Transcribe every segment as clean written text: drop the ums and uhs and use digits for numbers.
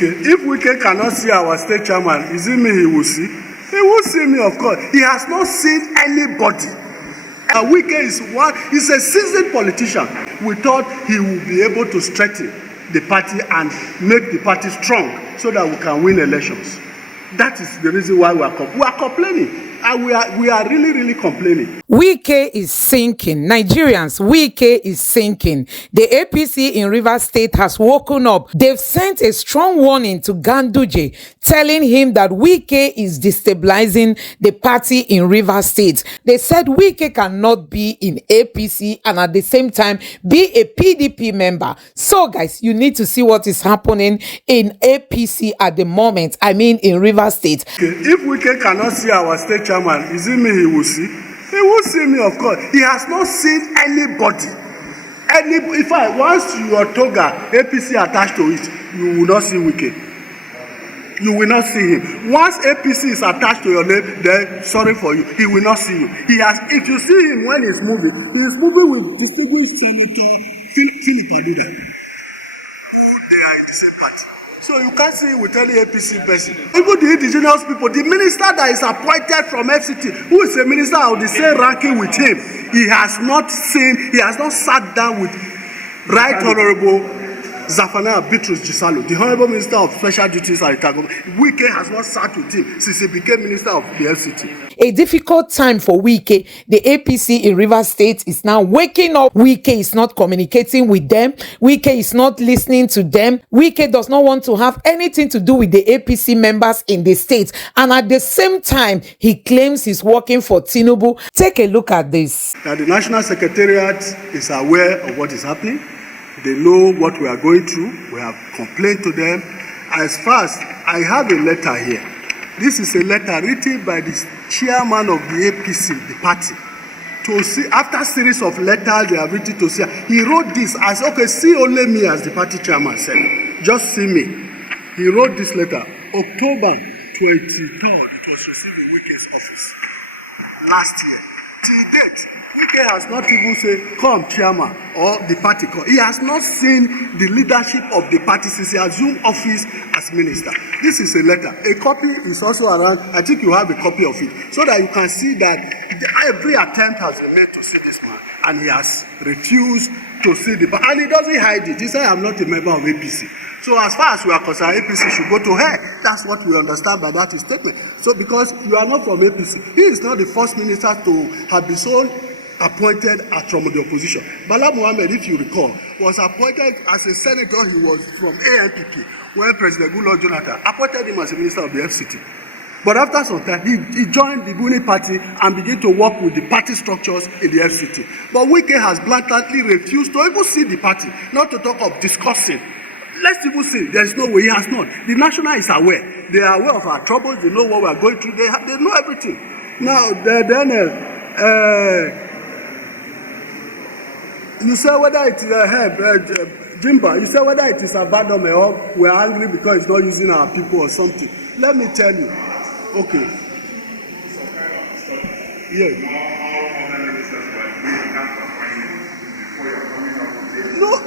If Wike cannot see our state chairman, is it me he will see? He will see me, of course. He has not seen anybody. Wike he's a seasoned politician. We thought he would be able to strengthen the party and make the party strong so that we can win elections. That is the reason why we are complaining. And we are really complaining. Wike is sinking. Nigerians, Wike is sinking. The APC in Rivers State has woken up. They've sent a strong warning to Ganduje, telling him that Wike is destabilizing the party in Rivers State. They said Wike cannot be in APC and at the same time be a PDP member. So guys, you need to see what is happening in APC at the moment. I mean in Rivers State. If Wike cannot see our state chairman, is it me he will see? He will see me, of course. He has not seen anybody. In fact, once your toga APC attached to it, you will not see Wike. You will not see him. Once APC is attached to your name, then sorry for you, he will not see you. If you see him when he's moving with distinguished Senator Philip Aduda, who they are in the same party. So you can't see with any APC person. Even the indigenous people, the minister that is appointed from FCT, who is a minister of the same ranking with him, he has not sat down with Right Honorable Zafana Bitrus Gisalo, the Honorable Minister of Special Duties and Retired Government. Wike has not sat with him since he became Minister of the FCT. A difficult time for Wike. The APC in Rivers State is now waking up. Wike is not communicating with them. Wike is not listening to them. Wike does not want to have anything to do with the APC members in the state. And at the same time, he claims he's working for Tinubu. Take a look at this. Now, the National Secretariat is aware of what is happening. They know what we are going through. We have complained to them. As far as I have a letter here, this is a letter written by the chairman of the APC, the party. To see, after a series of letters they have written to see, he wrote this as, okay, see only me as the party chairman said. Just see me. He wrote this letter, October 23rd, it was received in Wike's office last year. Till date, Wike has not even said, come chairman, or the party come. He has not seen the leadership of the party since he assumed office as minister. This is a letter. A copy is also around. I think you have a copy of it, so that you can see that every attempt has been made to see this man, and he has refused to see the party. And he doesn't hide it. He said, I'm not a member of APC. So as far as we are concerned, APC should go to her. That's what we understand by that statement. So because you are not from APC, he is not the first minister to have been so appointed from the opposition. Bala Mohammed, if you recall, was appointed as a senator. He was from ANPP, when President Goodluck Jonathan appointed him as a minister of the FCT. But after some time, he joined the Guni party and began to work with the party structures in the FCT. But Wike has blatantly refused to even see the party, not to talk of discussing. Let's even say there is no way. He has not. The national is aware. They are aware of our troubles. They know what we are going through. They know everything. Now, then you say whether it is Jimba, you say whether it is abandonment or we are angry because it's not using our people or something. Let me tell you. Okay. Yeah. No.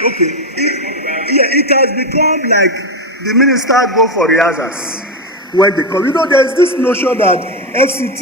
Okay. It has become like the minister go for rehearsals when they come. You know, there's this notion that FCT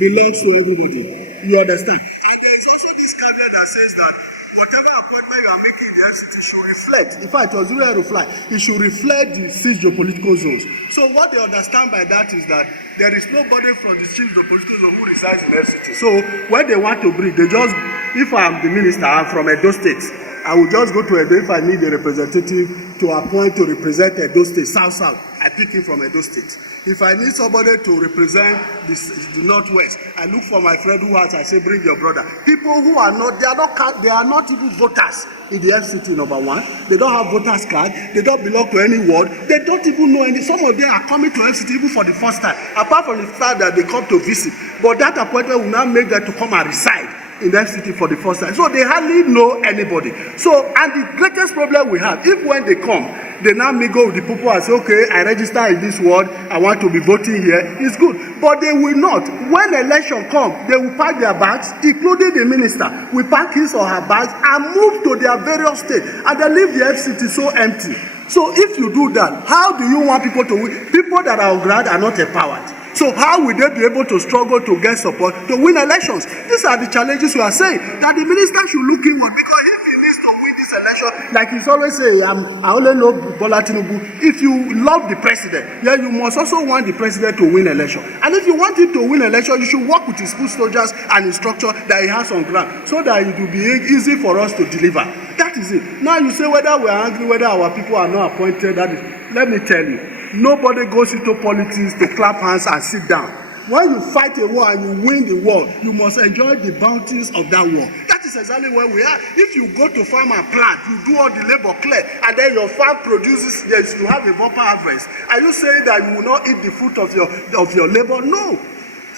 belongs to everybody. You understand? And there is also this caveat that says that whatever appointment you are making in the FCT should reflect. In fact, it was really reflect. It should reflect the six geopolitical zones. So what they understand by that is that there is nobody from the six geopolitical zone who resides in the FCT. So when they want to bring, they just, if I'm the minister, I'm from Edo State, I will just go to Edo if I need a representative to appoint to represent Edo State, South. I pick him from Edo State. If I need somebody to represent the Northwest, I look for my friend who has, I say, bring your brother. People who are not, they are not even voters in the FCT, number one. They don't have voters card. They don't belong to any ward. They don't even know any. Some of them are coming to FCT even for the first time, apart from the fact that they come to visit. But that appointment will now make them to come and reside in the FCT for the first time. So they hardly know anybody. So, and the greatest problem we have, if when they come, They now mingle with the people and say, okay, I register in this ward, I want to be voting here. It's good. But they will not. When election comes, they will pack their bags, including the minister, will pack his or her bags and move to their various states. And they leave the FCT so empty. So if you do that, how do you want people to win? People that are on ground are not empowered. So how will they be able to struggle to get support to win elections? These are the challenges we are saying that the minister should look inward, because if he needs to win this election, like he's always saying, I only know Bola Tinubu. If you love the president, yeah, you must also want the president to win election. And if you want him to win election, you should work with his foot soldiers and his structure that he has on ground, so that it will be easy for us to deliver. That is it. Now you say whether we are angry, whether our people are not appointed. That is, let me tell you. Nobody goes into politics to clap hands and sit down. When you fight a war and you win the war, you must enjoy the bounties of that war. That is exactly where we are. If you go to farm and plant, you do all the labor clear, and then your farm produces, yes, you have a bumper harvest. Are you saying that you will not eat the fruit of your labor? No.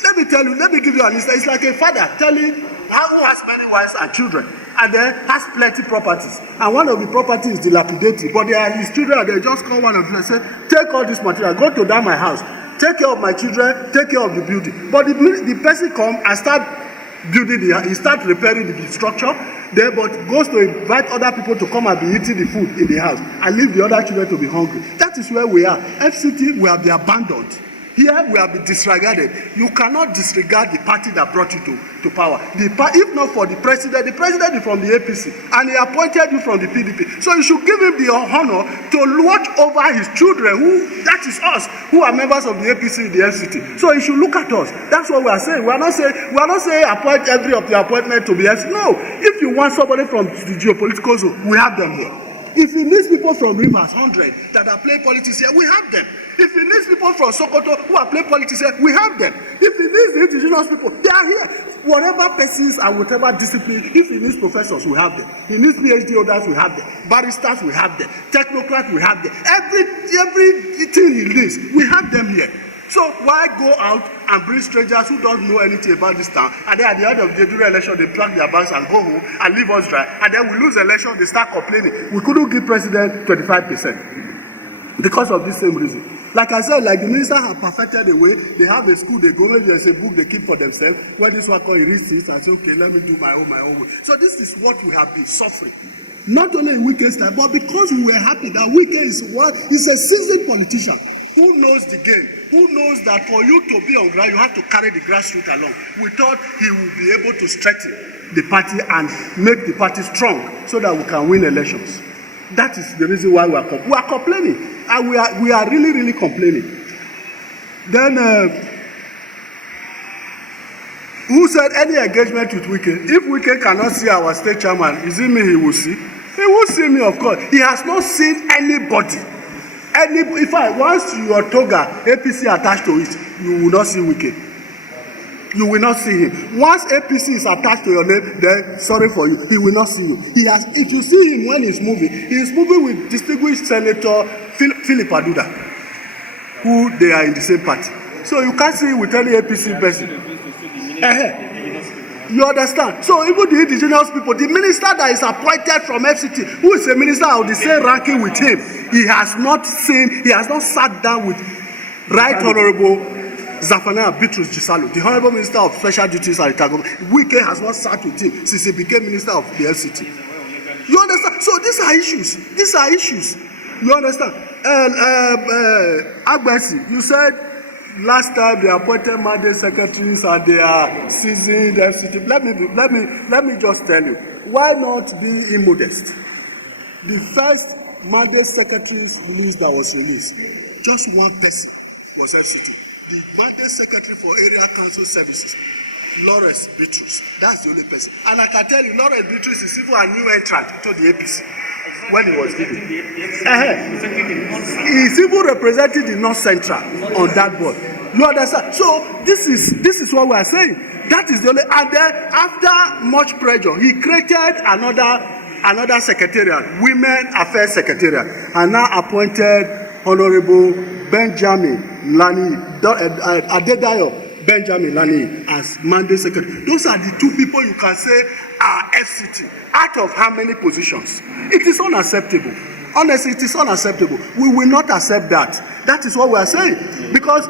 Let me tell you, let me give you an instance. It's like a father telling who has many wives and children, and then has plenty properties, and one of the properties is dilapidated, but they are his children, and they just call one of them and say, take all this material, go to that my house, take care of my children, take care of the building. But the person come and start building he start repairing the structure there, but goes to invite other people to come and be eating the food in the house and leave the other children to be hungry. That is where we are. FCT will be abandoned. Here we have been disregarded. You cannot disregard the party that brought you to power. If not for the president is from the APC, and he appointed you from the PDP. So you should give him the honor to watch over his children, that is us, who are members of the APC in the FCT. So he should look at us. That's what we are saying. We are not saying appoint every of the appointment to be FCT. No. If you want somebody from the geopolitical zone, we have them here. If he needs people from Rivers, 100, that are playing politics here, we have them. If he needs people from Sokoto who are playing politics here, we have them. If he needs the indigenous people, they are here. Whatever persons and whatever discipline, if he needs professors, we have them. He needs PhD holders, we have them. Barristers, we have them. Technocrats, we have them. Everything he needs, we have them here. So why go out and bring strangers who don't know anything about this town, and then at the end of the day, during election, they pack their bags and go home and leave us dry, and then we lose election, they start complaining. We couldn't give president 25% because of this same reason. Like I said, like the minister have perfected the way, they have a school, they go, maybe there's a book they keep for themselves, when this one called, he reads this and say, okay, let me do my own way. So this is what we have been suffering. Not only in Wike's time, but because we were happy that Wike is a seasoned politician who knows the game, who knows that for you to be on ground, you have to carry the grassroots along. We thought he would be able to strengthen the party and make the party strong so that we can win elections. That is the reason why we are complaining, and we are really, really complaining. Then, who said any engagement with Wike? If Wike cannot see our state chairman, is it me he will see? He will see me, of course. He has not seen anybody. In fact, once your toga APC attached to it, you will not see Wike. You will not see him. Once APC is attached to your name, then sorry for you, he will not see you. If you see him when he's moving with distinguished Senator Philip Aduda, who they are in the same party. So you can't see him with any APC person. You understand? So even the indigenous people, the minister that is appointed from FCT, who is a minister of the same ranking with him, he has not sat down with Right Honorable Zafana Bitrus Gisalo, the Honorable Minister of Special Duties and Retirement. Wike has not sat with him since he became Minister of the FCT. You understand? So these are issues. You understand? Agbesi, you said last time they appointed mandate secretaries and they are seasoned FCT. Let me just tell you, why not be immodest? The first mandate secretaries list that was released, just one person was FCT. The mandate secretary for area council services, Lawrence Bitrus. That's the only person. And I can tell you, Lawrence Bitrus is even a new entrant to the APC. When he was given, he's even representing the North Central on that board. You understand? So this is what we are saying. That is the only. And then after much pressure, he created another secretariat, Women Affairs Secretariat, and now appointed Honorable Benjamin Lani Adedayo Benjamin Lani as mandate secretary. Those are the two people you can say are FCT. Out of how many positions? It is unacceptable. Honestly, it is unacceptable. We will not accept that. That is what we are saying. Because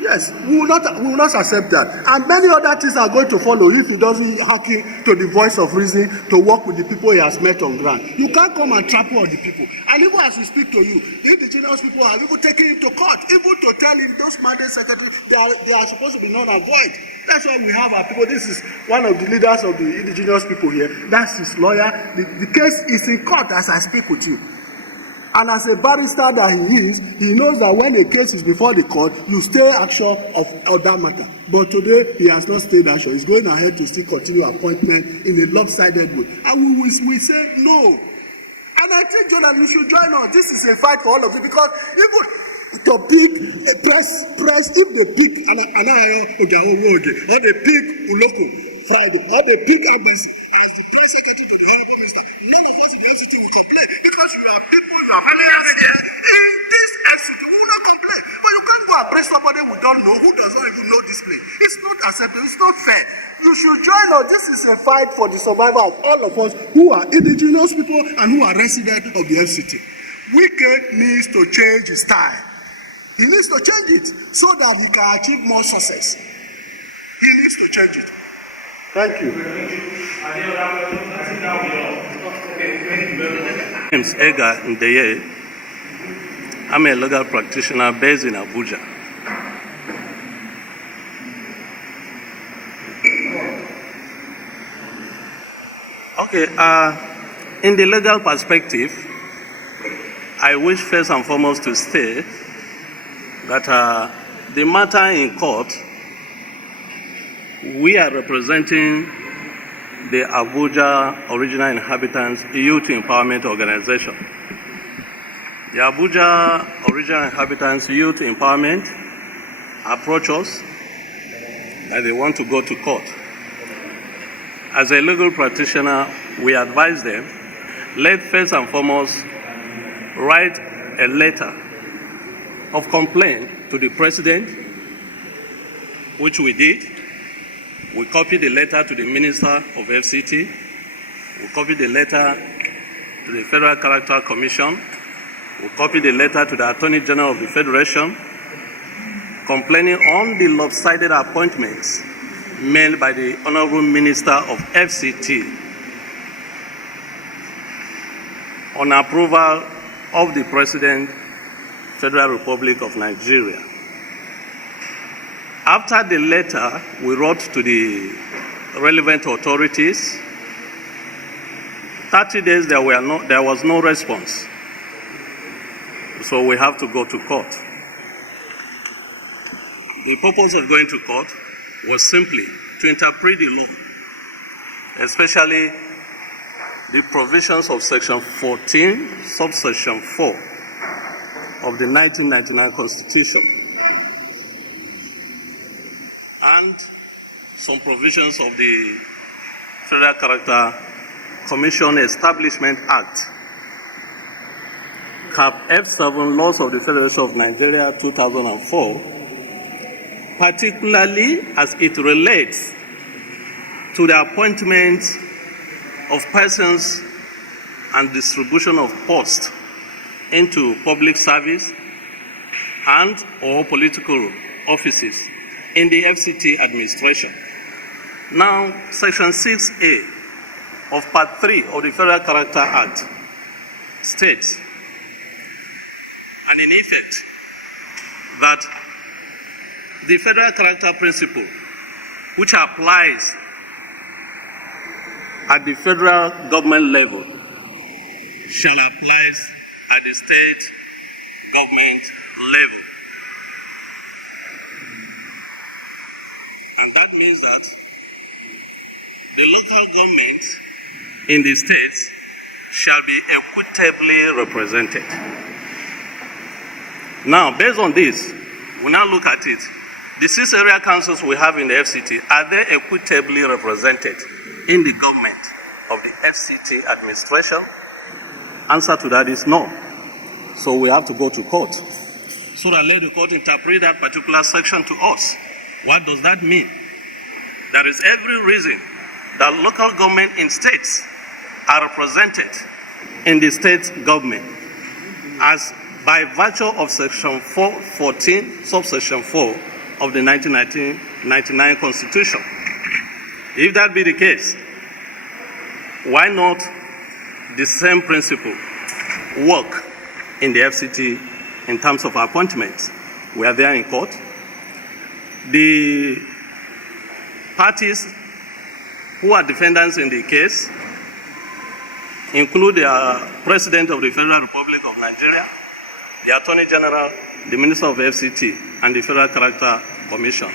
yes, we will not accept that. And many other things are going to follow if he doesn't hearken to the voice of reason to work with the people he has met on ground. You can't come and trample on the people. And even as we speak to you, the indigenous people have even taken him to court, even to tell him those mandate secretaries they are supposed to be null and void. That's why we have our people. This is one of the leaders of the indigenous people here. That's his lawyer. The case is in court as I speak with you. And as a barrister that he is, he knows that when a case is before the court, you stay action of that matter. But today, he has not stayed action. He's going ahead to still continue appointment in a lopsided way. And we say no. And I think, Jonathan, you should join us. This is a fight for all of you, because even to pick press if they pick Anayo Ogaowo or they pick Uloko Friday or they pick Agbesi as the press secretary to the Honorable Minister, none of us in the FCT will complain, because you are people who are very in this FCT. We will not complain. But you can't go and press somebody we don't know, who does not even know this place. It's not acceptable. It's not fair. You should join us. This is a fight for the survival of all of us who are indigenous people and who are residents of the FCT. Wike needs to change his style. He needs to change it so that he can achieve more success. He needs to change it. Thank you. My name is Ega Ndeye. I'm a legal practitioner based in Abuja. Okay, in the legal perspective, I wish first and foremost to state that the matter in court, we are representing the Abuja Original Inhabitants Youth Empowerment Organization. The Abuja Original Inhabitants Youth Empowerment approach us and they want to go to court. As a legal practitioner, we advise them, let first and foremost write a letter of complaint to the president, which we did. We copied the letter to the Minister of FCT. We copied the letter to the Federal Character Commission. We copied the letter to the Attorney General of the Federation, complaining on the lopsided appointments made by the Honorable Minister of FCT on approval of the President, Federal Republic of Nigeria. After the letter, we wrote to the relevant authorities. 30 days there was no response. So we have to go to court. The purpose of going to court was simply to interpret the law, especially the provisions of Section 14, subsection 4 of the 1999 Constitution, and some provisions of the Federal Character Commission Establishment Act, Cap F7, Laws of the Federation of Nigeria 2004, particularly as it relates to the appointment of persons and distribution of posts into public service and or political offices in the FCT administration. Now, Section 6A of Part 3 of the Federal Character Act states, and in effect, that the Federal Character Principle, which applies at the federal government level, shall apply at the state government level. And that means that the local government in the states shall be equitably represented. Now, based on this, we now look at it. The 6 area councils we have in the FCT, are they equitably represented in the government of the FCT administration? Answer to that is no. So we have to go to court. So that let the court interpret that particular section to us. What does that mean? There is every reason that local government in states are represented in the state government, as by virtue of Section 414, subsection 4 of the 1999 Constitution. If that be the case, why not the same principle work in the FCT in terms of appointments? We are there in court. The parties who are defendants in the case include the President of the Federal Republic of Nigeria, the Attorney General, the Minister of FCT, and the Federal Character Commission.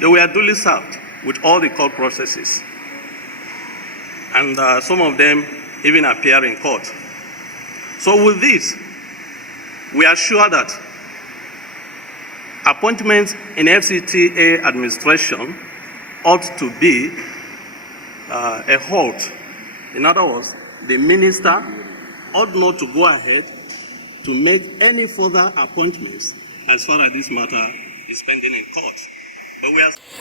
They were duly served with all the court processes. And some of them even appear in court. So with this, we are sure that appointments in FCTA administration ought to be a halt. In other words, the minister ought not to go ahead to make any further appointments as far as this matter is pending in court.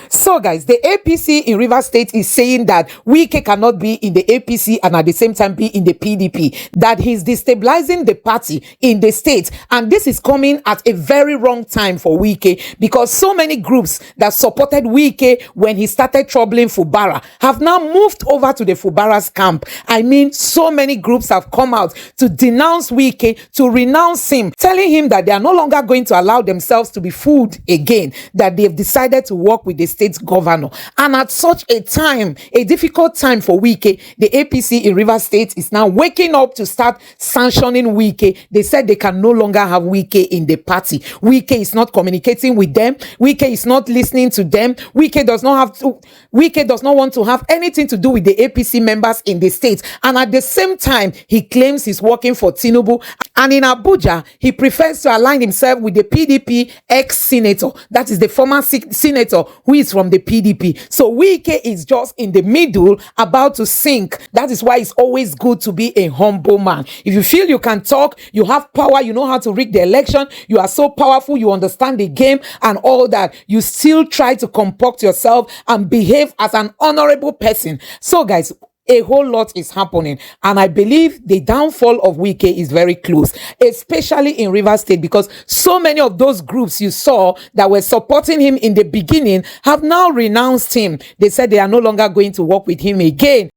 So guys, the APC in Rivers State is saying that Wike cannot be in the APC and at the same time be in the PDP, that he's destabilizing the party in the state, and this is coming at a very wrong time for Wike, because so many groups that supported Wike when he started troubling Fubara have now moved over to the Fubara's camp. I mean, so many groups have come out to denounce Wike, to renounce him, telling him that they are no longer going to allow themselves to be fooled again, that they've decided to work with the state governor. And at such a time, a difficult time for Wike, the APC in Rivers State is now waking up to start sanctioning Wike. They said they can no longer have Wike in the party. Wike is not communicating with them. Wike is not listening to them. Wike does not want to have anything to do with the APC members in the state. And at the same time, he claims he's working for Tinubu. And in Abuja, he prefers to align himself with the PDP ex-senator. That is the former senator who is from the PDP. So Wike is just in the middle, about to sink. That is why it's always good to be a humble man. If you feel you can talk, you have power, you know how to rig the election, you are so powerful, you understand the game and all that, you still try to comport yourself and behave as an honorable person. So guys, a whole lot is happening, and I believe the downfall of Wike is very close, especially in Rivers State, because so many of those groups you saw that were supporting him in the beginning have now renounced him. They said they are no longer going to work with him again.